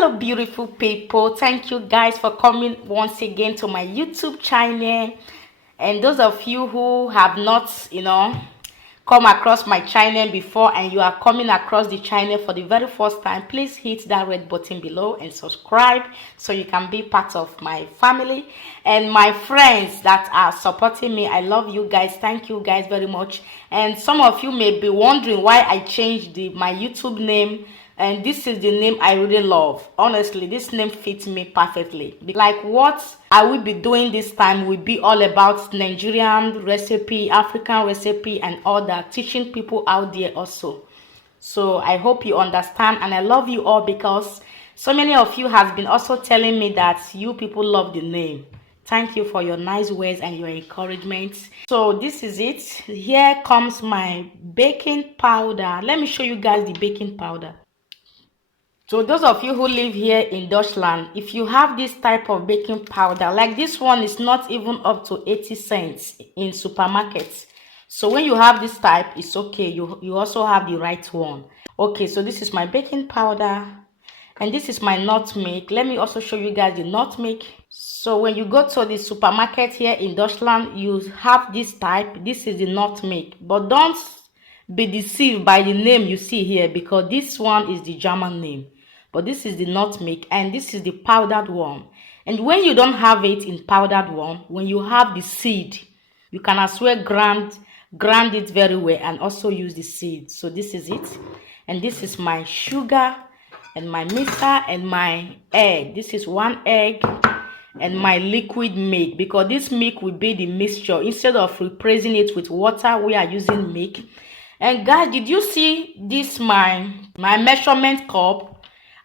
Hello beautiful people, thank you guys for coming once again to my YouTube channel. And those of you who have not come across my channel before and you are coming across the channel for the very first time, please hit that red button below and subscribe so you can be part of my family. And my friends that are supporting me, I love you guys. Thank you guys very much. And some of you may be wondering why I changed my YouTube name, and this is the name I really love. Honestly, this name fits me perfectly. Like what I will be doing this time will be all about Nigerian recipe, African recipe, and all that, teaching people out there also. So I hope you understand, and I love you all because so many of you has been also telling me that you people love the name. Thank you for your nice words and your encouragement. So this is it. Here comes my baking powder. Let me show you guys the baking powder. So those of you who live here in Deutschland, if you have this type of baking powder, like this one is not even up to 80 cents in supermarkets. So when you have this type, it's okay. You also have the right one. Okay, so this is my baking powder. And this is my nutmeg. Let me also show you guys the nutmeg. So when you go to the supermarket here in Deutschland, you have this type. This is the nutmeg. But don't be deceived by the name you see here, because this one is the German name. But this is the nutmeg and this is the powdered one. And when you don't have it in powdered one, when you have the seed, you can as well grind it very well and also use the seed. So this is it. And this is my sugar and my mixer and my egg. This is one egg and my liquid milk, because this milk will be the mixture. Instead of replacing it with water, we are using milk. And guys, did you see this my measurement cup?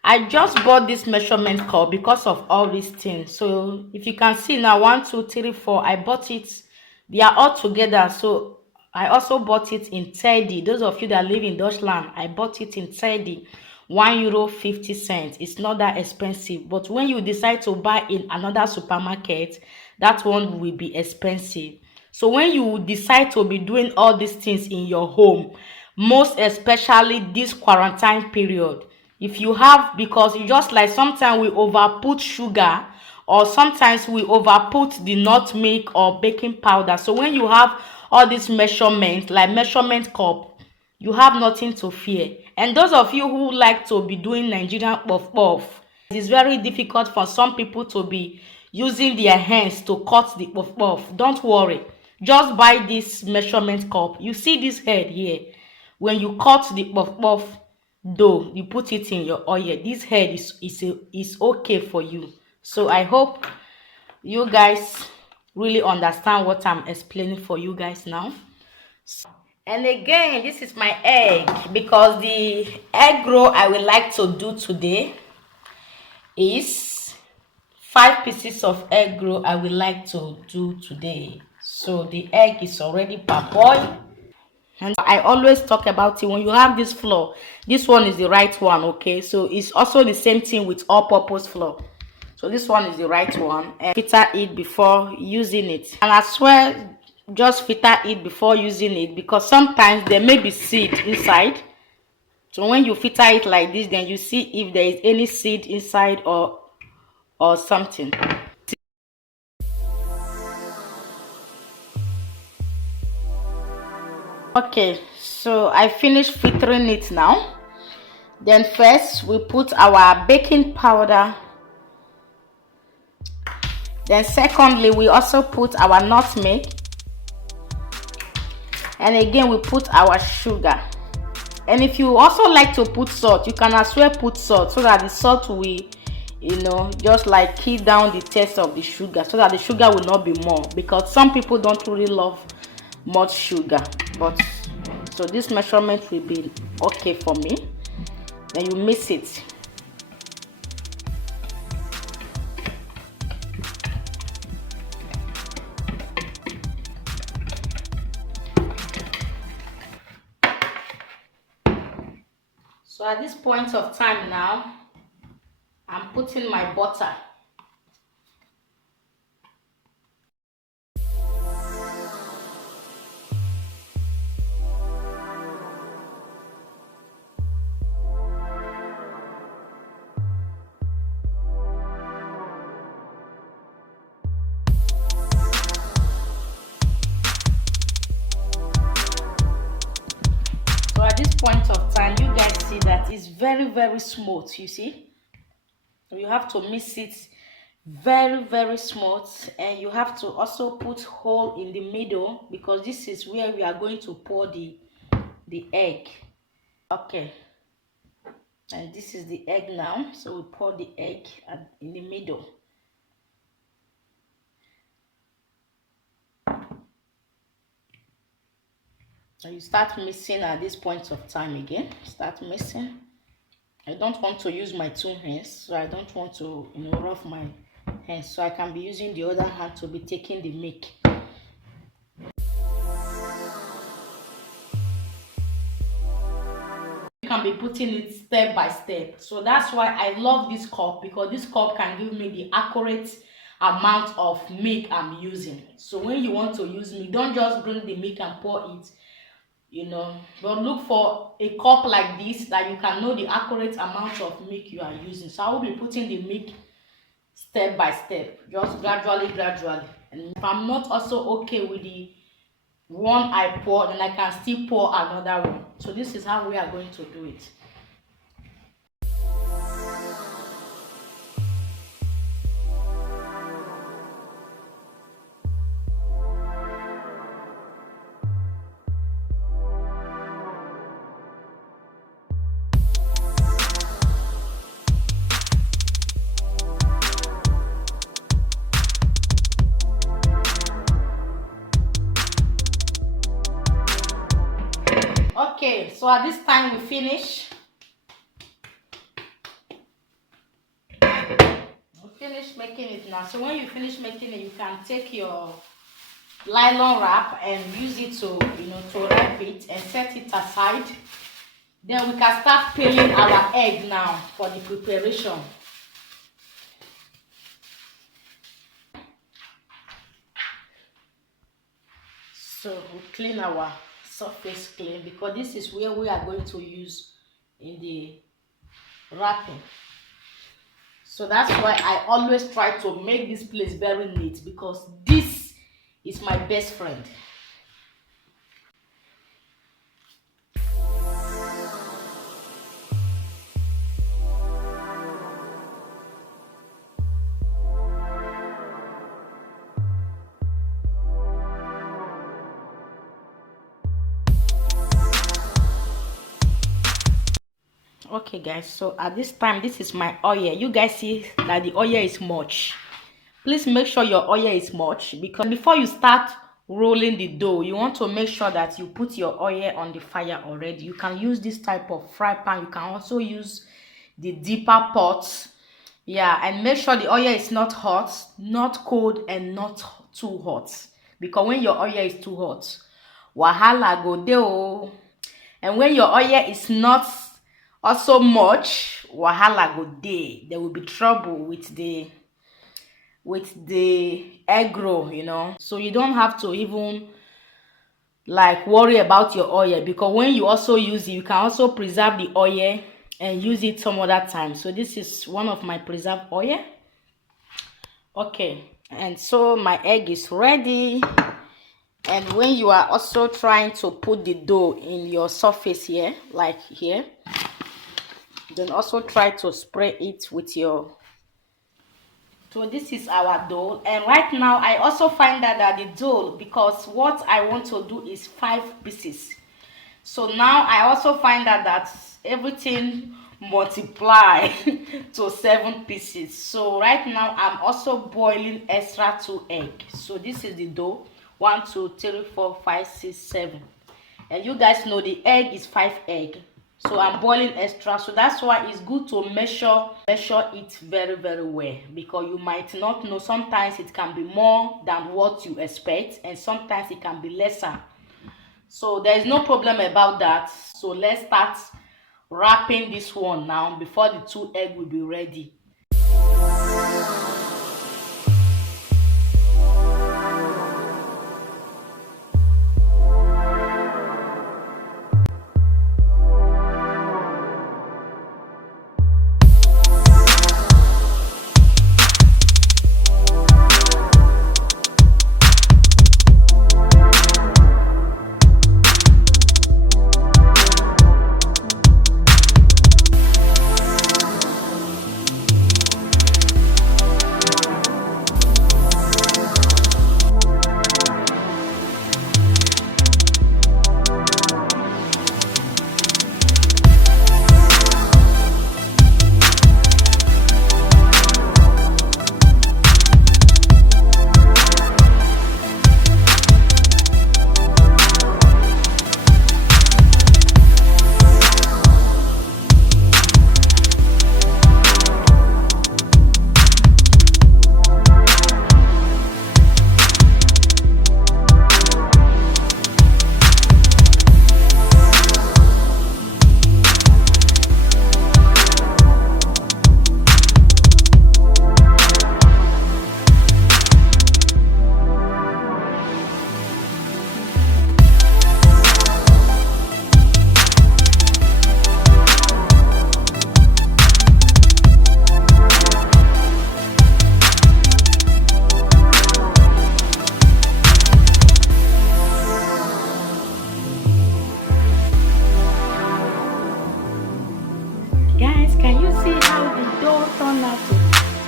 I just bought this measurement cup because of all these things. So if you can see now, 1 2 3 4, I bought it. They are all together. So I also bought it in 30. Those of you that live in Deutschland, I bought it in 30. €1.50. It's not that expensive, but when you decide to buy in another supermarket, that one will be expensive. So when you decide to be doing all these things in your home, most especially this quarantine period, if you have, because you just like sometimes we overput sugar or sometimes we overput the nutmeg or baking powder. So when you have all these measurements like measurement cup, you have nothing to fear. And those of you who like to be doing Nigerian puff puff, it's very difficult for some people to be using their hands to cut the puff puff. Don't worry, just buy this measurement cup. You see this head here. When you cut the puff puff dough, you put it in your oil. This head is okay for you. So I hope you guys really understand what I'm explaining for you guys now. And again, this is my egg, because the egg roll I would like to do today is 5 pieces of egg roll I would like to do today. So the egg is already parboiled. And I always talk about it, when you have this flour, this one is the right one, okay? So it's also the same thing with all-purpose flour. So this one is the right one, and filter it before using it. And as well, just filter it before using it, because sometimes there may be seed inside. So when you filter it like this, then you see if there is any seed inside or something. Okay, so I finished filtering it now. Then first we put our baking powder. Then secondly, we also put our nutmeg. And again, we put our sugar. And if you also like to put salt, you can as well put salt, so that the salt will, just like keep down the taste of the sugar, so that the sugar will not be more, because some people don't really love much sugar. But so this measurement will be okay for me. Then you mix it. So at this point of time now, I'm putting my butter. at this point of time, you guys see that it's very, very smooth. You see, you have to mix it very, very smooth, and you have to also put hole in the middle, because this is where we are going to pour the egg. Okay, and this is the egg now, so we pour the egg in the middle. And you start mixing at this point of time again. Start mixing. I don't want to use my two hands, so I don't want to, rough my hands, so I can be using the other hand to be taking the milk. You can be putting it step by step. So that's why I love this cup, because this cup can give me the accurate amount of milk I'm using. So when you want to use milk, don't just bring the milk and pour it, but look for a cup like this that you can know the accurate amount of milk you are using. So I will be putting the milk step by step, just gradually. And if I'm not also okay with the one I pour, then I can still pour another one. So this is how we are going to do it. Okay, so at this time we finish making it now. So when you finish making it, you can take your nylon wrap and use it to wrap it and set it aside. Then we can start peeling our egg now for the preparation. So we clean our surface clean, because this is where we are going to use in the wrapping. So that's why I always try to make this place very neat, because this is my best friend. Okay guys, so at this time, this is my oil. You guys see that the oil is much. Please make sure your oil is much, because before you start rolling the dough, you want to make sure that you put your oil on the fire already. You can use this type of fry pan. You can also use the deeper pot. Yeah, and make sure the oil is not hot, not cold, and not too hot, because when your oil is too hot, wahala go dey. And when your oil is not also much, wahala go dey. There will be trouble with the egg roll, so you don't have to even like worry about your oil, because when you also use it, you can also preserve the oil and use it some other time. So this is one of my preserved oil. Okay, and so my egg is ready. And when you are also trying to put the dough in your surface here, like here, then also try to spray it with your. So this is our dough, and right now I also find that the dough, because what I want to do is 5 pieces. So now I also find that everything multiply to 7 pieces. So right now I'm also boiling extra 2 eggs. So this is the dough. 1 2 3 4 5 6 7, and you guys know the egg is 5 eggs. So I'm boiling extra. So that's why it's good to measure it very, very well, because you might not know, sometimes it can be more than what you expect, and sometimes it can be lesser. So there is no problem about that. So let's start wrapping this one now before the 2 eggs will be ready.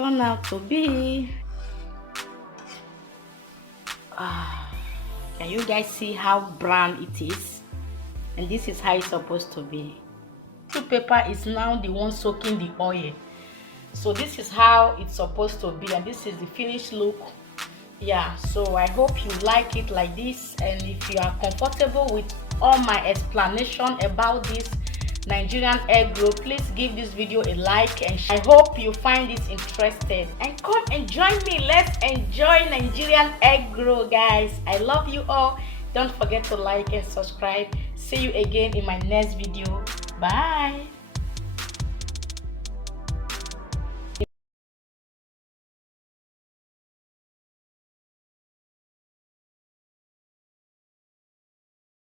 turn out to be. Can you guys see how brown it is? And this is how it's supposed to be. The paper is now the one soaking the oil. So this is how it's supposed to be, and this is the finished look. Yeah, so I hope you like it like this, and if you are comfortable with all my explanation about this Nigerian egg roll, please give this video a like, and I hope you find it interesting and come and join me. Let's enjoy Nigerian egg roll, guys. I love you all. Don't forget to like and subscribe. See you again in my next video. Bye.